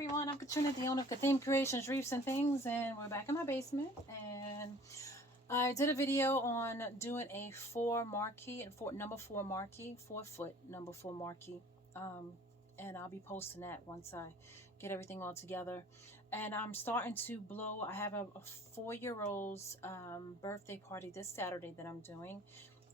everyone, I'm Katrina, the owner of Kathim Creations, Reefs and Things, and we're back in my basement. And I did a video on doing a number four marquee, 4-foot number four marquee. And I'll be posting that once I get everything all together. And I'm starting to blow. I have a 4-year-old's birthday party this Saturday that I'm doing.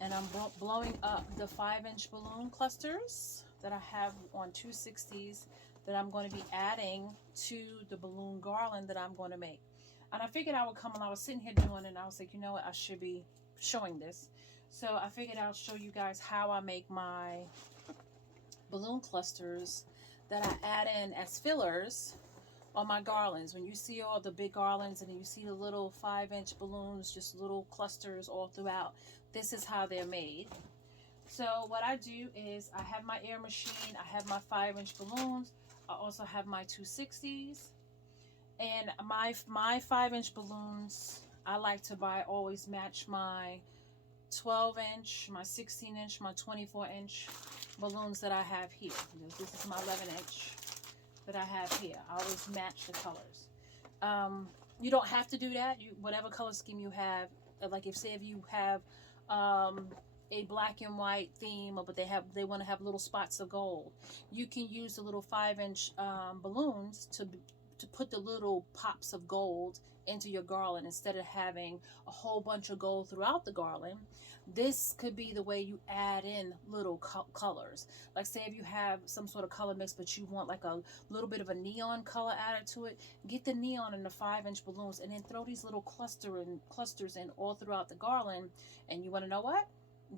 And I'm blowing up the 5-inch balloon clusters that I have on 260s that I'm going to be adding to the balloon garland that I'm going to make. And I figured I would come along. I was sitting here doing it, and I was like, you know what, I should be showing this. So I figured I'll show you guys how I make my balloon clusters that I add in as fillers on my garlands. When you see all the big garlands and then you see the little 5-inch balloons, just little clusters all throughout, this is how they're made. So what I do is I have my air machine, I have my 5-inch balloons, I also have my 260s, and my 5-inch balloons I like to buy always match my 12-inch, my 16-inch, my 24-inch balloons that I have here. This is my 11-inch that I have here. I always match the colors. You don't have to do that. Whatever color scheme you have, like if you have a black and white theme, but they want to have little spots of gold, you can use the little 5-inch balloons to put the little pops of gold into your garland instead of having a whole bunch of gold throughout the garland. This could be the way you add in little colors. Like say if you have some sort of color mix but you want like a little bit of a neon color added to it, get the neon in the 5-inch balloons and then throw these little clusters in all throughout the garland. And you want to know what?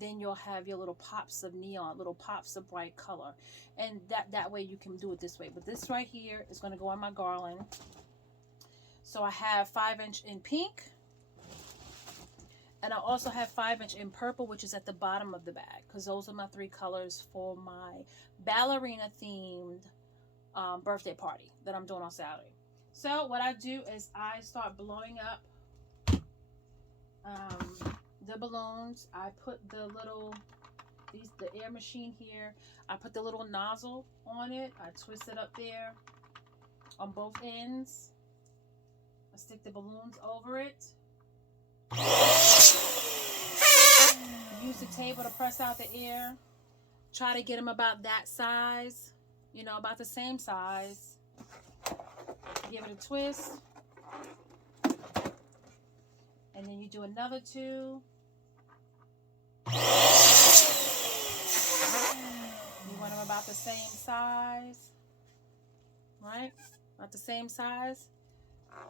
Then you'll have your little pops of neon, little pops of bright color. And that way you can do it this way. But this right here is going to go on my garland. So I have 5-inch in pink. And I also have 5-inch in purple, which is at the bottom of the bag, because those are my 3 colors for my ballerina themed birthday party that I'm doing on Saturday. So what I do is I start blowing up the balloons. I put the air machine here. I put the little nozzle on it. I twist it up there on both ends. I stick the balloons over it. Use the table to press out the air. Try to get them about that size, about the same size. Give it a twist. And then you do another 2. You want them about the same size, right? About the same size.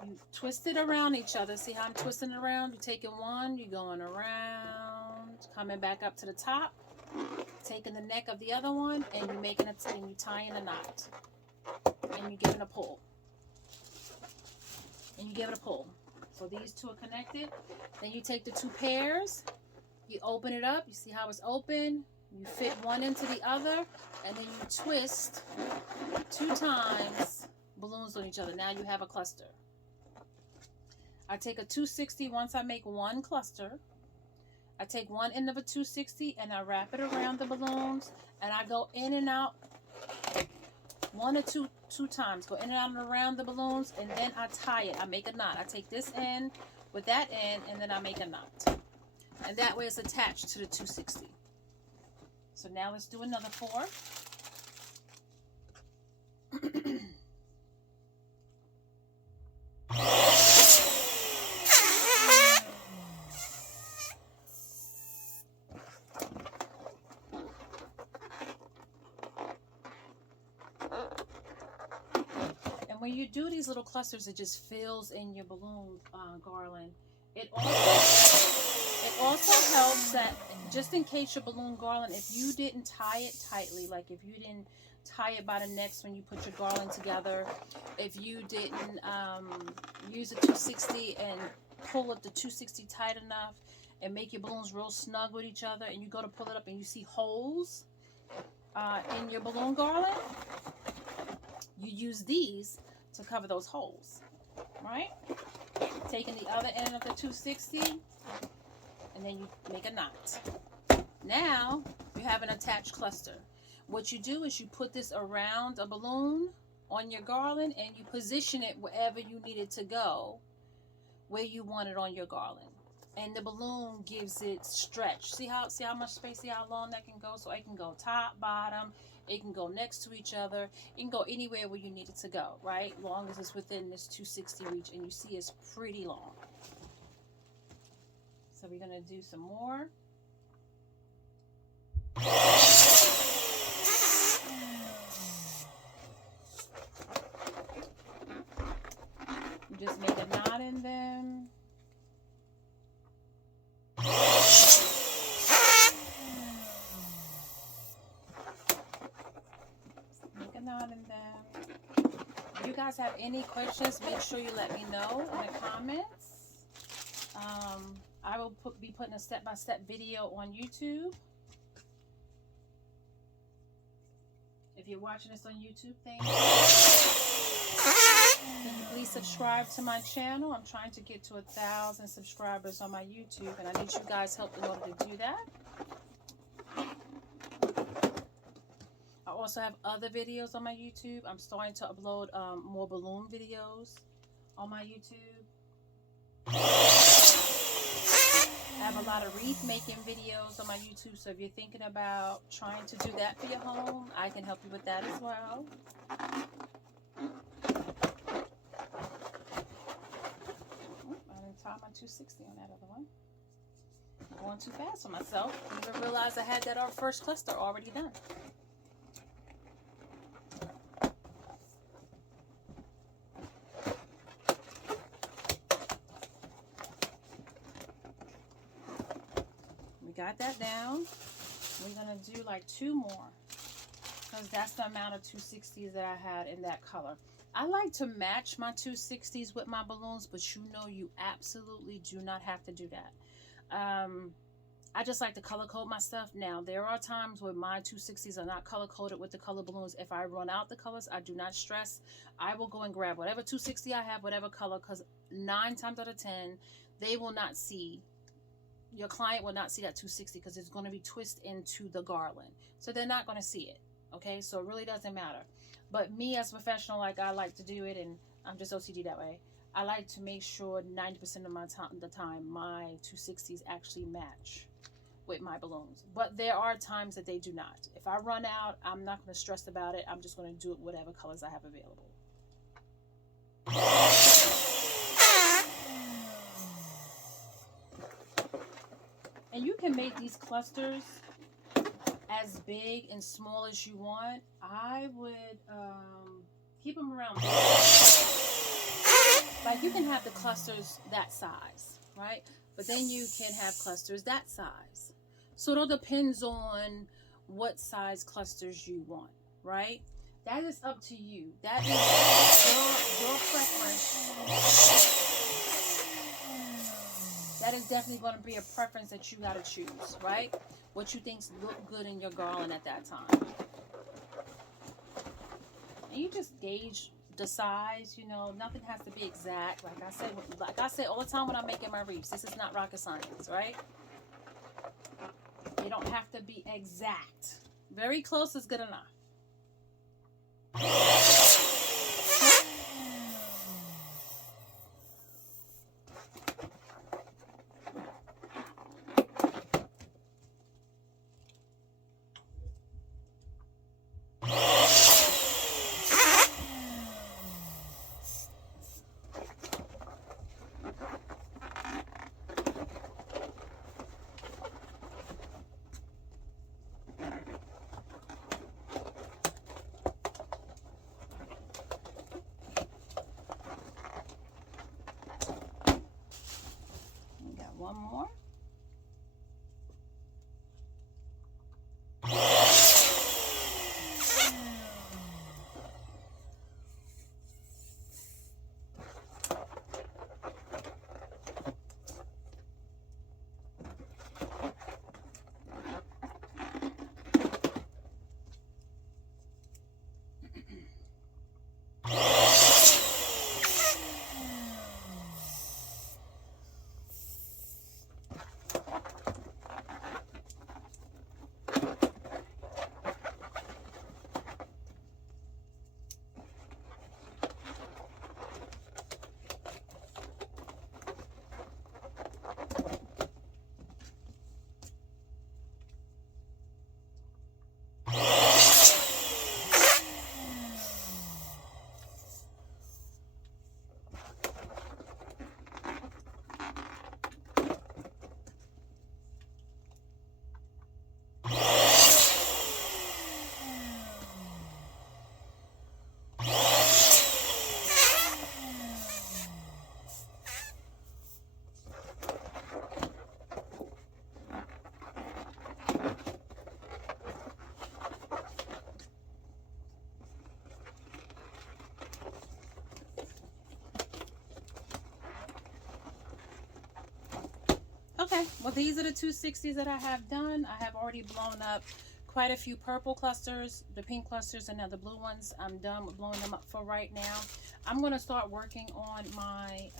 You twist it around each other. See how I'm twisting it around? You're taking one, you're going around, coming back up to the top, taking the neck of the other one, and you're making it, and you're tying a knot, and you're giving a pull, and you give it a pull. So these 2 are connected. Then you take the 2 pairs, you open it up. You see how it's open? You fit one into the other, and then you twist 2 times balloons on each other. Now you have a cluster. I take a 260 once I make one cluster. I take one end of a 260 and I wrap it around the balloons, and I go in and out 1 or 2 times. Go in and out and around the balloons, and then I tie it. I make a knot. I take this end with that end, and then I make a knot. And that way it's attached to the 260. So now let's do another 4. When you do these little clusters, it just fills in your balloon garland. It also helps that just in case your balloon garland, if you didn't tie it tightly, like if you didn't tie it by the necks when you put your garland together, if you didn't use a 260 and pull up the 260 tight enough and make your balloons real snug with each other, and you go to pull it up and you see holes in your balloon garland, you use these to cover those holes, right? Taking the other end of the 260, and then you make a knot. Now you have an attached cluster. What you do is you put this around a balloon on your garland and you position it wherever you need it to go, where you want it on your garland. And the balloon gives it stretch. See how much space, see how long that can go? So it can go top, bottom, it can go next to each other, it can go anywhere where you need it to go, right? Long as it's within this 260 reach, and you see it's pretty long. So we're gonna do some more. You just make a knot in them. Make a knot in them. If you guys have any questions, make sure you let me know in the comments. I will be putting a step-by-step video on YouTube. If you're watching this on YouTube, thank you. Can you please subscribe to my channel? I'm trying to get to 1,000 subscribers on my YouTube, and I need you guys' help in order to do that. I also have other videos on my YouTube. I'm starting to upload more balloon videos on my YouTube. I have a lot of wreath making videos on my YouTube, so if you're thinking about trying to do that for your home, I can help you with that as well. I didn't tie my 260 on that other one. I'm going too fast for myself. I didn't even realize I had that first cluster already done. Got that down. We're gonna do like 2 more because that's the amount of 260s that I had in that color. I like to match my 260s with my balloons, but you know you absolutely do not have to do that. I just like to color code my stuff. Now there are times where my 260s are not color coded with the color balloons. If I run out the colors, I do not stress. I will go and grab whatever 260 I have, whatever color, because 9 times out of 10 they will not see, your client will not see that 260 because it's going to be twisted into the garland. So they're not going to see it. Okay, so it really doesn't matter. But me as a professional, like I like to do it, and I'm just OCD that way, I like to make sure 90% of the time my 260s actually match with my balloons. But there are times that they do not. If I run out, I'm not going to stress about it. I'm just going to do it whatever colors I have available. And you can make these clusters as big and small as you want. I would keep them around. Like you can have the clusters that size, right? But then you can have clusters that size. So it all depends on what size clusters you want, right? That is up to you. That is your preference. That is definitely going to be a preference that you got to choose, right? What you think look good in your garland at that time. And you just gauge the size, you know, nothing has to be exact. Like I say all the time when I'm making my wreaths, this is not rocket science, right? You don't have to be exact. Very close is good enough. Okay, well, these are the 260s that I have done. I have already blown up quite a few purple clusters, the pink clusters, and now the blue ones. I'm done with blowing them up for right now. I'm going to start working on my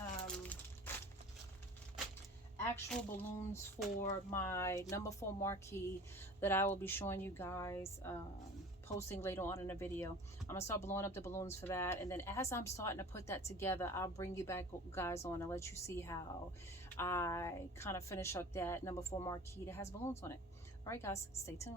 actual balloons for my number 4 marquee that I will be showing you guys, posting later on in the video. I'm going to start blowing up the balloons for that, and then as I'm starting to put that together, I'll bring you back guys on and let you see how I kind of finish up that number 4 marquee that has balloons on it. All right guys, stay tuned.